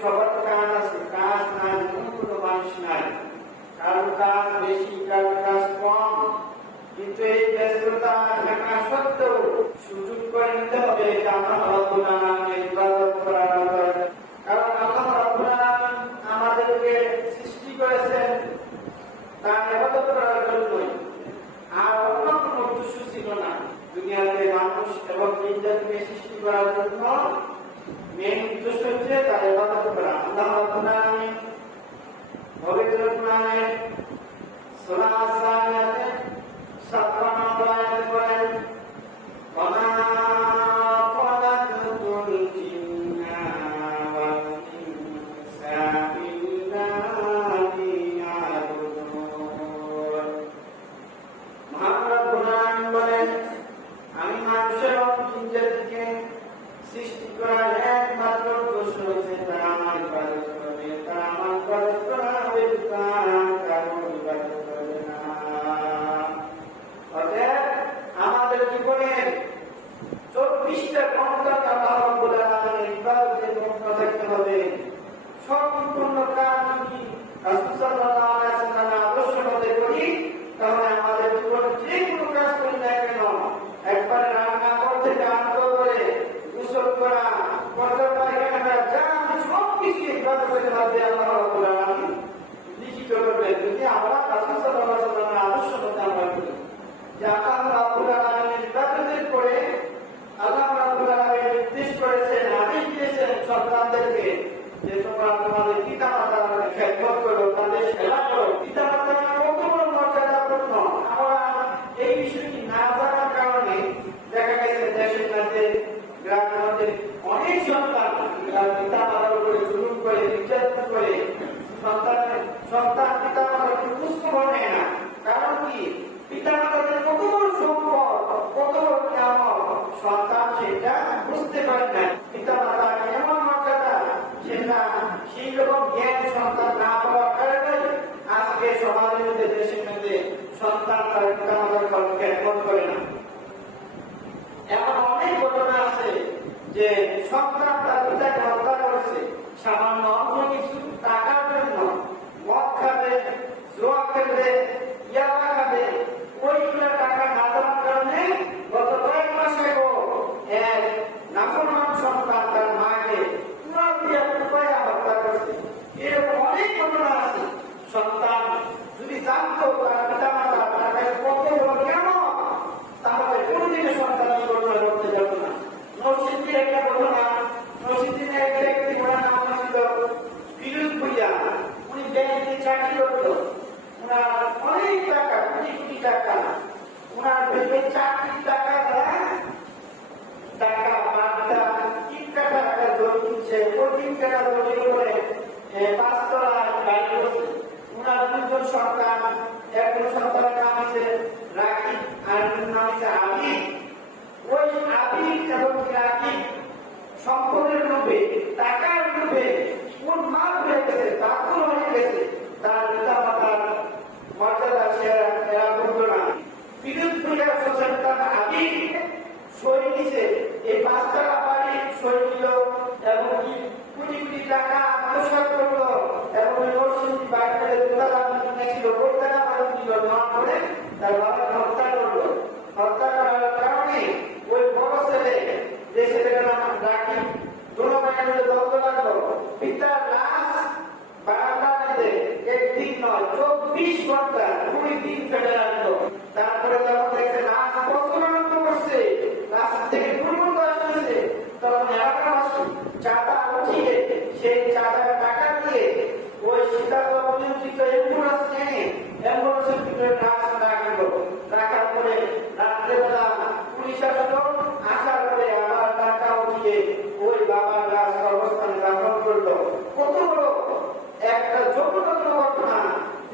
সবার কাজ আছে, কাজ নাই এমন কোনো মানুষ নাই। কারো কাজ বেশি, কারো কাজ কম, কিন্তু এই ব্যস্ততা থাকা সত্ত্বেও সুযোগ করে নিতে হবে এটা আল্লাহ রাব্বুল আলামিনের ইবাদত করার মতো। কারণ আল্লাহ রাব্বুল আলামিন আমাদেরকে সৃষ্টি করেছেন তার ইবাদত করার জন্যই, আর অন্য কোনো উদ্দেশ্য ছিল না। দুনিয়াতে মানুষ এবং জিনজাতিকে সৃষ্টি করার জন্য মেইন উদ্দেশ্য হচ্ছে তার ইবাদত করা। আল্লাহ রাব্বুল আলামিন পবিত্র কোরআনে সূরা আস-সারিয়াতে 57 নম্বর আয়াতে বলেন, ওয়া মা খালাকতুল জিন্না ওয়াল ইনসা ইল্লা লিয়াবুদুন। মহান রব্বুল আলামিন বলেন, আমি মানুষ এবং জিনজাতিকে সৃষ্টি করার একমাত্র উদ্দেশ্য হচ্ছে তারা আমার ইবাদত করবে, তারা আমার ইবাদত করা হবে, তারা কারো ইবাদত করবে না। অতএব আমাদের জীবনের 24টা ঘন্টা আল্লাহ রাব্বুল আলামিনের ইবাদতের মধ্যে থাকতে হবে। সম্পূর্ণ কাজ যদি রাসূল সাল্লাল্লাহু আলাইহি ওয়াসাল্লামের আদর্শ মতে করি, তাহলে আমাদের জীবনে যে কোনো কাজ করি না কেন, একবার রান্না করতে আরম্ভ করে গোসল করা, পর্দা পায়খানা করা, যা সব কিছু ইবাদত করতে হবে আল্লাহ রাব্বুল আলামিন লিখিত করবেন যদি আমরা রাসূল সাল্লাল্লাহু আলাইহি ওয়াসাল্লামের আদর্শ মতে আমরা করি। যে আল্লাহ রাব্বুল আলামিনের ইবাদতের পরে আল্লাহ রাব্বুল আলামিন নির্দেশ করেছেন, আদেশ দিয়েছেন সন্তানদেরকে যে তোমরা তোমাদের পিতামাতার খেদমত করো, তাদের সেবা করো। পিতামাতার কত বড় মর্যাদাপূর্ণ, আমরা এই বিষয়টি না জানার কারণে দেখা গেছে দেশের মধ্যে গ্রামের মধ্যে অনেক সন্তান পিতামাতার উপরে জুলুম করে, নির্যাতন করে, সন্তান পিতামাতাকে খোঁজখবর নেয় না। কারণ কি? পিতামাতাদের কত বড় সম্পদ, কত বড় নিয়ামত, সন্তান সেটা বুঝতে পারে না। পিতামাতা এমন মর্যাদা, সেটা সেই রকম জ্ঞান সন্তান না পাওয়ার কারণে আজকে সমাজের মধ্যে, দেশের মধ্যে সন্তান তার পিতামাতার খেদমত করে না। এমন অনেক ঘটনা আছে যে সন্তান তার পিতাকে হত্যা করেছে সামান্য অল্প কিছু টাকার জন্য। মদ খাবে, জুয়া খেলবে, ইয়াবা খাবে, ওইগুলা টাকা না দেওয়ার কারণে গত কয়েক মাস আগেও এক নাফরমান সন্তান তার মাকে কুড়াল দিয়ে কুপাইয়া হত্যা করেছে। এরকম অনেক ঘটনা আছে। সন্তান যদি জানতো তার পিতামাতা তার কাছে কত বড় নিয়ামত, তাহলে কোনদিকে সন্তান এই ঘটনা করতে যেত না। নরসিংদীর একটা ঘটনা, নরসিংদীর এক ব্যক্তি ওনার নাম ছিল ফিরোজ ভুইয়া। উনি ব্যাংকে চাকরি করতো, উনার অনেক টাকা, কোটি কোটি টাকা, উনার চাকরির টাকা টাকা বাড়তা 3 কাঠা একটা জমি কিনছে। ওই 3 কাঠা জমির উপরে 5 তলা বাড়ি করছে। উনার 2জন সন্তান, একজন সন্তানের নাম হচ্ছে রাকিব আর নাম হচ্ছে আবিদ। ওই আবিদ এবং রাকিব সম্পদের লোভে, টাকার লোভে কোন মাল হয়ে গেছে, পাগল হয়ে গেছে। তার পিতামাতার মর্যাদা এরা করতো না। ফিরোজ ভুইয়া সন্তান আবিদ সই নিছে, এই 5 তলা বাড়ি সই নিল এবং কোটি কোটি টাকা আত্মসাৎ করলো এবং নরসিংদী বাড়িতে দোতলা ছিল, ওই টাকা বাড়ি দিল, নেওয়ার পরে তার বাবাকে হত্যা করলো। হত্যা করার কারণে ওই বড় ছেলে, যে ছেলেটার নাম রাকিব, দুনো ভাইয়ের মধ্যে দ্বন্দ্ব লাগলো। পিতার লাশ বারান্দাতে একদিন নয় 24 ঘন্টা 2 দিন ফেলে রাখলো। তারপরে যখন দেখছে লাশ প্রচলন করছে, লাশ থেকে দুর্গন্ধ আসতেছে, তখন এলাকাবাসী চাঁদা উঠিয়ে সেই চাঁদার টাকা দিয়ে ওই শীতার্থ পরিচিত অ্যাম্বুলেন্স এনে অ্যাম্বুলেন্সের ভিতরে লাশ রাখলো। রাখার পরে রাত্রেবেলা পুলিশ আসলো, আসার পরে আবার টাকা উঠিয়ে ওই বাবার লাশ অবস্থানে দাফন করলো। কত বড় একটা জঘন্য ঘটনা!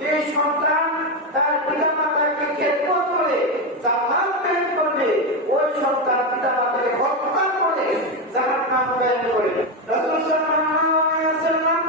যে সন্তান তার পিতামাতাকে খেদমত করে জান্নাত পেয়ে করবে, ওই সন্তান পিতামাতাকে হত্যা করে জাহান্নাম পেয়ে করে। রাসূল সাল্লাল্লাহু আলাইহি ওয়াসাল্লাম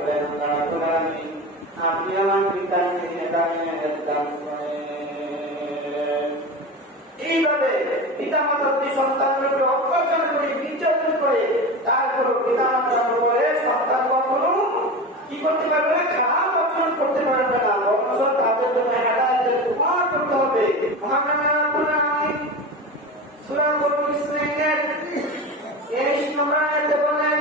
করেন আল্লাহ রাব্বুল আলামিন আপনি আমার পিতাকে হেদায়েত দান করেন। এইভাবে পিতা মাতার দুই সন্তানকে অত্যাচার করে নির্যাতন করে তারপর পিতা মাতার উপরে সন্তান কখনো কি করতে পারবে না, খারাপ আচরণ করতে পারবে না, বরঞ্চ তাদের জন্য হেদায়েতের দোয়া করতে হবে। মহান আল্লাহ সূরা বনু ইসরাঈলের 23 নম্বর আয়াতে বলেন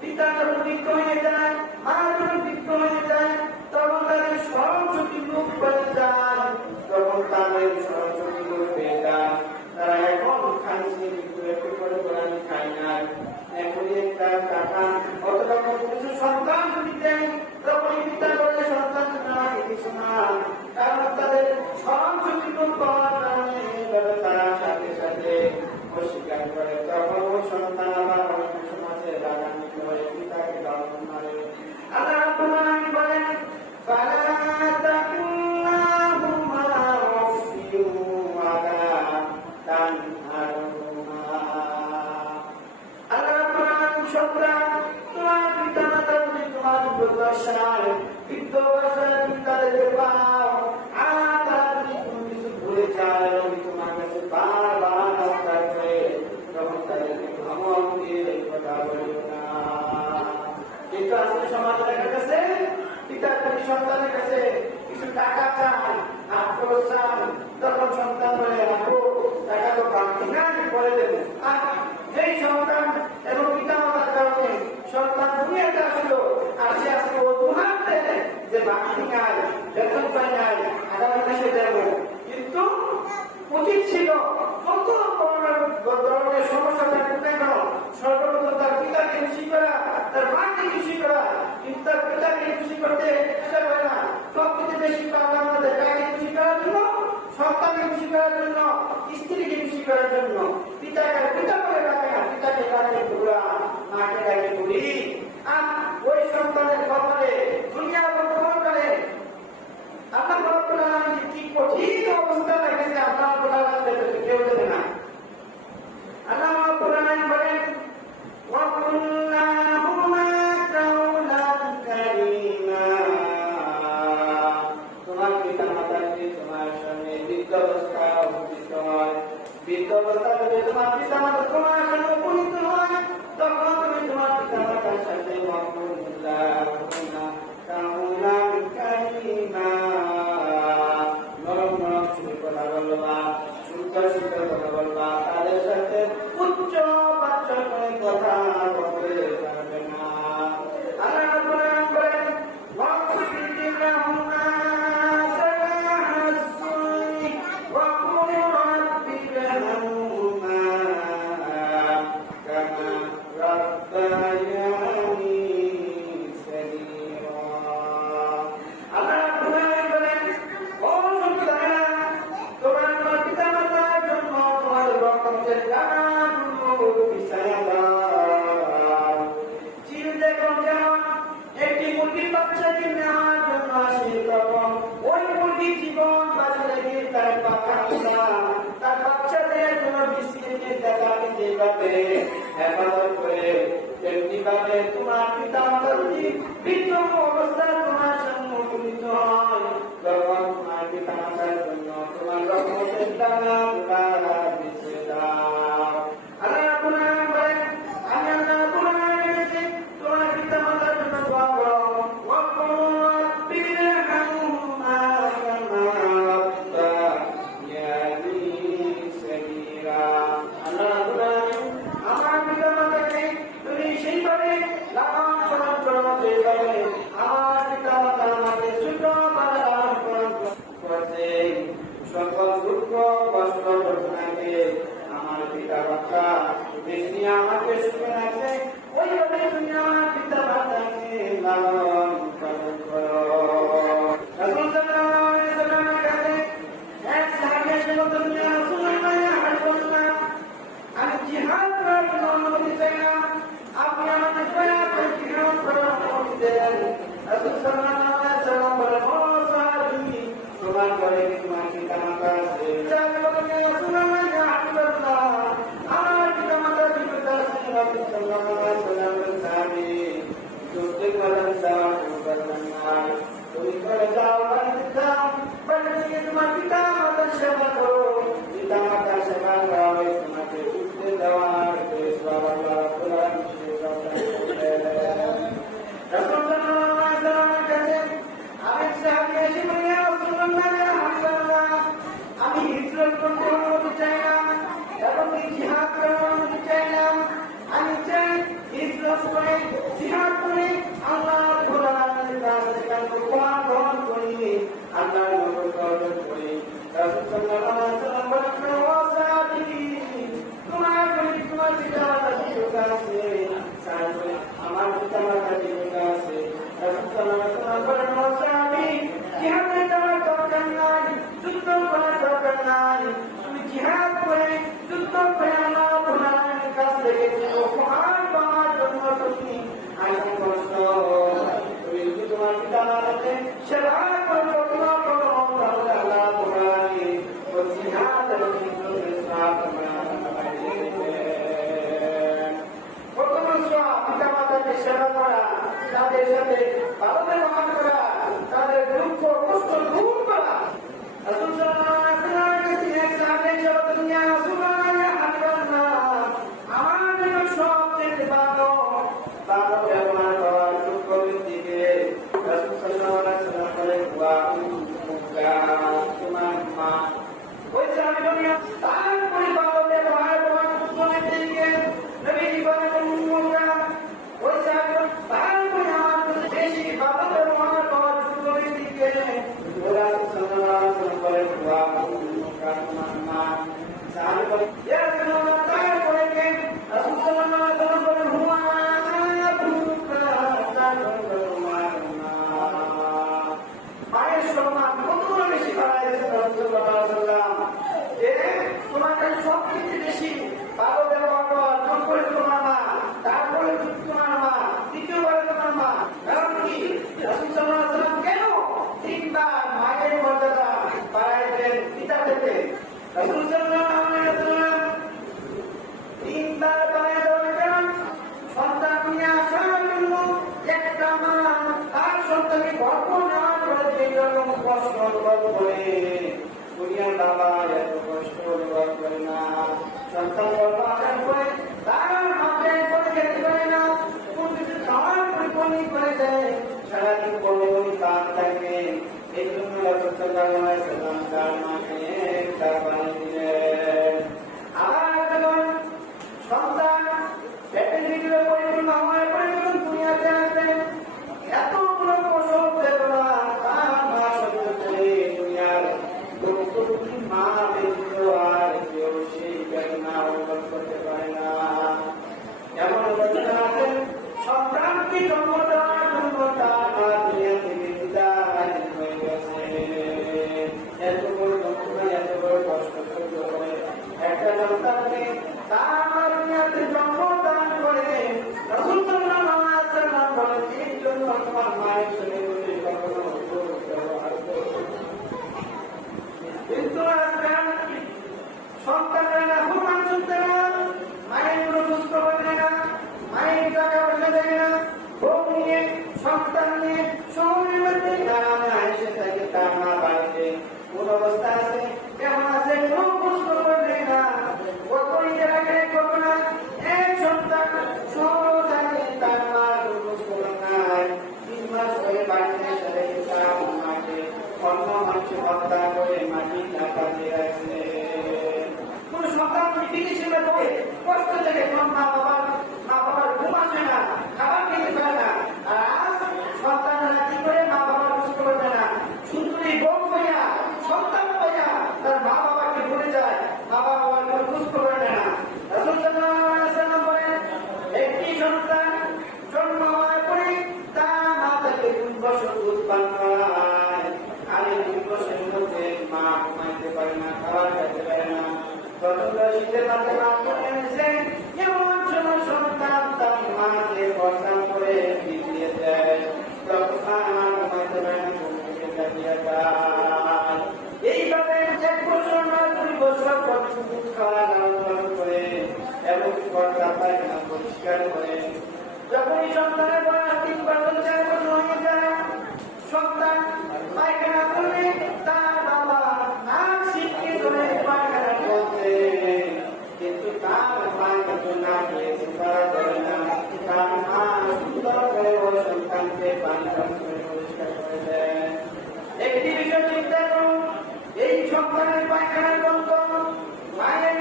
পিতা যখন বৃক্ষ হয়ে যায়, মা যখন বৃক্ষ হয়ে যায়, টাকা অথবা কিছু সন্তান যদি দেয় তখন পিতা বলে সন্তান আমাকে কিছু না, কারণ তাদের সহযোগিতা পাওয়ার কারণে তারা সাথে সাথে অস্বীকার করে। তখন ওই সন্তান আবার অনেক সমাজে রাগান্বিত হয়ে পিতাকে গাল মারে। আল্লাহ রাব্বুল আলামিন বলেন ফালা তাকুল্লাহুমা উফিন ওয়ালা তানহারহুমা। আল্লাহ রাব্বুল আলামিন সন্তান তোমার পিতামাতা যদি তোমার বদলাশায় বিদ্যবাসায় তাদেরকে পাও আর যদি তুমি কিছু ভুলে যাও আমি তোমার কাছে বারবার নমস্কার করে তখন তাদেরকে ধমক দিয়ে কথা বলিও না। কিন্তু আজকে সমাজ দেখা গেছে পিতার প্রতি সন্তানের কাছে কিছু টাকা চান, আক্রোশ চান, তখন সন্তান বলে আপু টাকা তো বাকি না করে দেবো। আর যেই সন্তান এবং পিতা মাতার কারণে সন্তান দুনিয়াতে আসলো আর সে আজকে অজুহাত দেয় যে বাকি নাই, বেতন পাই নাই, আগামী মাসে দেবো। কিন্তু উচিত ছিল কত ধরনের সমস্যা থাকুক না কেন সর্বপ্রথম তার পিতাকে খুশি করা, তার মাকে খুশি করা। কিন্তু তার পিতাকে খুশি করতে চেষ্টা করে না, সবচেয়ে বেশি পাওয়া আমাদের কাকে খুশি করার জন্য, সন্তানকে খুশি করার জন্য, স্ত্রীকে খুশি করার জন্য। পিতাকে পিতা বলে ডাকে না, পিতাকে ডাকে বুড়া, মাকে ডাকে বুড়ি। আর ওই সন্তানের কপালে দুনিয়া বর্তমান করে আল্লাহ রাব্বুল আলামিন কি কঠিন অবস্থা রেখেছে আল্লাহ রাব্বুল আলামিন কেউ জানে না। আল্লাহ রাব্বুল আলামিন বলেন ওয়া কুল্লাহুমা কাওলান কারীমা। তোমার পিতা মাতাকে তোমার সামনে বিদ্যাবস্থা উপস্থিত হয়, বিদ্যাবস্থা যদি তোমার পিতা মাতা তোমার সামনে উপনীত হয় তখন তুমি তোমার পিতা মাতার সাথে ওয়া কুল্লাহুমা কাওলান কারীমা নরম নরম সুরে কথা বলবা, সুন্দর সুন্দর কথা বলবা, তাদের সাথে উচ্চ বাচ্চার কথা বলতে পারবে না। আল্লাহ রাব্বুল আলামিন বলেন ওয়াকফির লাহুমা সালাহাসুই ওয়া কুল রাব্বিরহামহুমা কামা রাব্বায়ানি সগীরা। আল্লাহ রাব্বুল আলামিন বলেন ও সন্তানেরা তোমার পিতা মাতার জন্য তোমার রক্তের টাকাগুলো বিছায়া দাও। চিল দেখো যেমন একটি মুরগির বাচ্চাকে নেওয়ার জন্য আসে তখন ওই মুরগি জীবন বাঁচে রেখে তার পাখা তার বাচ্চাদের জন্য বিস্কিটের দেখাকে যেভাবে হেফাজত করে তেমনি ভাবে তোমার পিতা মাতা যদি বৃদ্ধ অবস্থায় তোমার সামনে উপনীত হয় তখন তোমার পিতা মাতার জন্য তোমার রহমতের টাকা বিছিয়ে দাও। আল্লাহ রাব্বুল আলামিন বলেন আমি আল্লাহ রাব্বুল আলামিনের কাছে তোমার পিতা মাতার জন্য দোয়া করো ওয়া কুল রাব্বিরহামহুমা কামা রাব্বায়ানি সগীরা। আল্লাহ রাব্বুল আলামিন আমার পিতা মাতাকে তুমি সেইভাবে লালন পালন করো যেভাবে আমার পিতা মাতা আমাকে ছোট লালন পালন করছে। সকল দুঃখ কষ্ট ঘটনাকে আমার পিতা মাতা বেশি আমাকে সুখে রাখে ওইভাবে তুমি আমার পিতা মাতাকে লালন পালন করো। রাসূল সাল্লাল্লাহু আলাইহি ওয়াসাল্লামের কাছে এক সাহাবী এসে বললেন ইয়া রাসূলুল্লাহ ইয়া হাবিবাল্লাহ আমি জিহাদ করার জন্য অনুমতি চাই না, আপনি আমাকে দয়া করে জিহাদ করার অনুমতি দেন। রাসূল সাল্লাল্লাহু আলাইহি ওয়াসাল্লাম বলেন ও সাহাবী তোমার ঘরে কি তোমার পিতা মাতা আছে? সাহাবী বলেন ইয়া রাসূলুল্লাহ ইয়া হাবিবাল্লাহ আমার পিতা মাতা জীবিত আছেন। রাসূল সাল্লাল্লাহু আলাইহি ওয়াসাল্লাম বলেন সাহাবী যুদ্ধে করেন দাও করবেন না, তুমি করে যাও বাড়িতে যাও, বাড়িতে গিয়ে তোমার পিতা মাতার সেবা করো। পিতা মাতার সেবা করা হয় তোমাকে যুদ্ধে দেওয়ার সওয়াব আল্লাহ রাব্বুল আলামিন রাসূল সাল্লাল্লাহু আলাইহি ওয়াসাল্লামের কাছে আরেক সাহাবী এসে বলেন ইয়া রাসূলুল্লাহ ইয়া হাবিবাল্লাহ আমি হিজরত করতে অনুমতি চাইলাম এবং জিহাদ করার অনুমতি চাইলাম। আমি চাই হিজরত করে জিহাদ করে আল্লাহ রাব্বুল আলামিনের কাছে কোরআন গ্রহণ করি, আল্লাহর নবী অর্জন করি। ওরা সাল্লাল্লাহু আলাইহি ওয়াসাল্লাম বলেন ওয়া তোমার মা সাহাবী বলেন ইয়া রাসূলুল্লাহ তার পরে কে রাসূল সাল্লাল্লাহু আলাইহি ওয়াসাল্লাম বলেন হুয়া মায়ের সম্মান কত বেশি বাড়াইছে রাসূলুল্লাহ সাল্লাল্লাহু আলাইহি ওয়াসাল্লাম যে তোমাকে সবচেয়ে বেশি ভালো ব্যবহার করা সম্পর্কে তোমার মা, তারপরে তোমার মা, দ্বিতীয়বারে তোমার মা। কারণ কি রাসূল সাল্লাল্লাহু আলাইহি ওয়াসাল্লাম কেন তিনবার মায়ের মর্যাদা বাড়াইলেন পিতা থেকে? রাসূল সাল্লাল্লাহু আলাইহি ওয়াসাল্লাম তিনবার বাড়াই দেওয়ার কারণ সন্তান নিয়ে আসার জন্য একটা মা তার সন্তানকে গর্ভ নেওয়ার পরে যে রকম কষ্ট অনুভব করে দুনিয়ার বাবা এত কষ্ট অনুভব করে না। সন্তান গর্ভ আসার পরে তার মাকে করে খেতে পারে না, কোন কিছু খাওয়ার পরিকল্পনা করে দেয়, সারাদিন বড় কাজ থাকে। এই জন্য রাসূল সাল্লাল্লাহু আলাইহি ওয়াসাল্লাম তার মাকে তার বানিয়ে দিলেন। আর যখন সন্তান পেটের ভিতরে পরিপূর্ণ হওয়ার পরে যখন দুনিয়াতে আসবে, এতগুলো প্রসব বেদনা তার মা সহ্য করে দুনিয়ার দুঃখী মা ব্যতীত আর কেউ সেই বেদনা অনুভব করতে পারে না। এমন বেদনা আছে সন্তানকে জন্ম দেওয়ার জন্য তার মা দুনিয়া থেকে বিদায় হয়ে গেছে। এত বড় যন্ত্রণা, এত বড় কষ্ট সহ্য করে একটা সন্তানকে তার মা দুনিয়াতে জন্ম দান করে। রাসূল সাল্লাল্লাহু আলাইহি ওয়াসাল্লাম বলেন এই জন্য তোমার মায়ের সঙ্গে তুমি কখনো ব্যবহার করো। কিন্তু আজকাল সন্তানরা নাফরমান শুনতে না, মায়ের কোনো দুষ্ট করে না, মায়ের টাকা পয়সা দেয় না, বউ নিয়ে সন্তান নিয়ে শহরের মধ্যে গ্রামে এসে থাকে। তার মা বাড়িতে কোন অবস্থা আছে, কেমন আছে, কোনো প্রশ্ন করবে না, কত নিজের আগে করবে না। এক সন্তান শহর থাকে, তার মা খোঁজ খবর নাই। 3 মাস হয়ে বাড়িতে এসে দেখে তার মাকে অন্য মানুষে হত্যা করে মাটি ঢাকা দিয়ে রাখছে। কোন সন্তান বিদেশে থাকে, কষ্ট থেকে কোন মা বাবার ঘুম আসে না, খাবার খেতে পারে না। আর আজ সন্তানরা কি করে মা বাবার খোঁজ খবর দেয় না, সুন্দরী বউ পাইয়া সন্তান পাইয়া তার মা বাবাকে ভুলে যায়, মা বাবার কোনো খোঁজ খবর নেয় না। রাসূল সাল্লাল্লাহু আলাইহি ওয়াসাল্লাম বলেন একটি সন্তান জন্ম হওয়ার পরে তার মা তাকে 2 বছর দুধ পান করায়। আর এই 2 বছরের মধ্যে মা ঘুমাইতে পারে না, খাবার খেতে পারে না। শীতের মাঠে মা করে এনেছে, এমন সময় সন্তান তার মাকে বর্ষা করে দিয়ে দেয়, তখন মা ঘুমাইতে পারে না, ঘুম থেকে জাগিয়ে যায়। এইভাবে 1 বছর না 2 বছর দুধ খাওয়া লালন করে এবং বর্ষা পায়খানা পরিষ্কার করে। যখনই সন্তানের বয়স 3 বছর 4 বছর হয়ে যায়, সন্তান পায়খানা করলে তার বাবা নাক ছিটকে ধরে পায়খানা করছে, কিন্তু তার মাকে না পেয়েছে করা যাবে না। তার মা সুন্দর করে ওই সন্তানকে পানি পরিষ্কার করে দেয়। একটি বিষয় চিন্তা করুন, এই সন্তানের পায়খানার গন্ধ মায়ের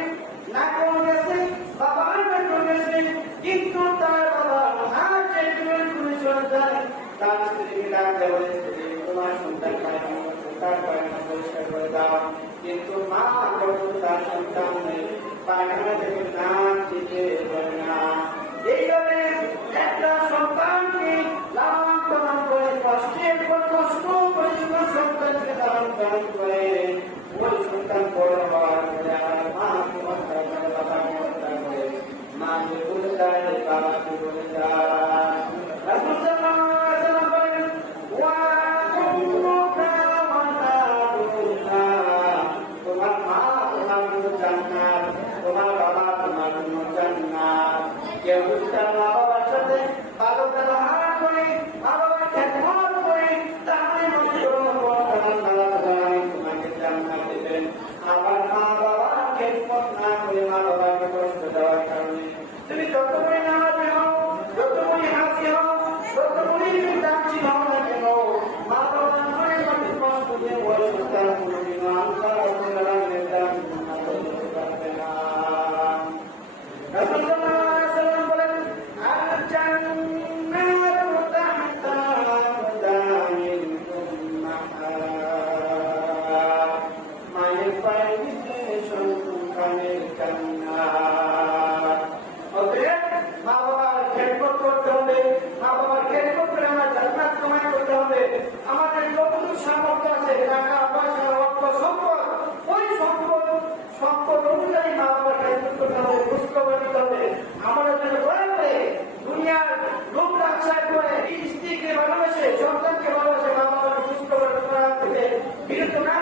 নাকও গেছে, বাবার নাকও গেছে, কিন্তু তার বাবা নাক চেয়ে সন্তান তার স্ত্রীকে ডাকতে বলে তোমার সন্তান পায়খানা করছে, তার পায়খানা পরিষ্কার করে দাও। কিন্তু মা যখন তার সন্তান নেই, পায়খানা থেকে নাক চিঠে করে না। এইভাবে একটা সন্তানকে লালন পালন করে কষ্টের পর কষ্ট করে সন্তানকে লালন পালন করে ওই সন্তান বড় হওয়ার পরে আর মাকে হত্যা করে, বাবাকে হত্যা করে, মাকে বলে যায়, বাবাকে বলে যায়। রাসূল সাল্লাল্লাহু আলাইহি ওয়াসাল্লাম বলেন ওয়া উম্মুকা ওয়ান্নারুকা, তোমার মা তোমার জন্য জান্নাত, তোমার বাবা তোমার জন্য জান্নাত। রূপ রাখা করে স্ত্রীকে ভালোবাসে, সন্তানকে ভালোবাসে, বাবা মাকে সুস্থ করে থেকে বিরত না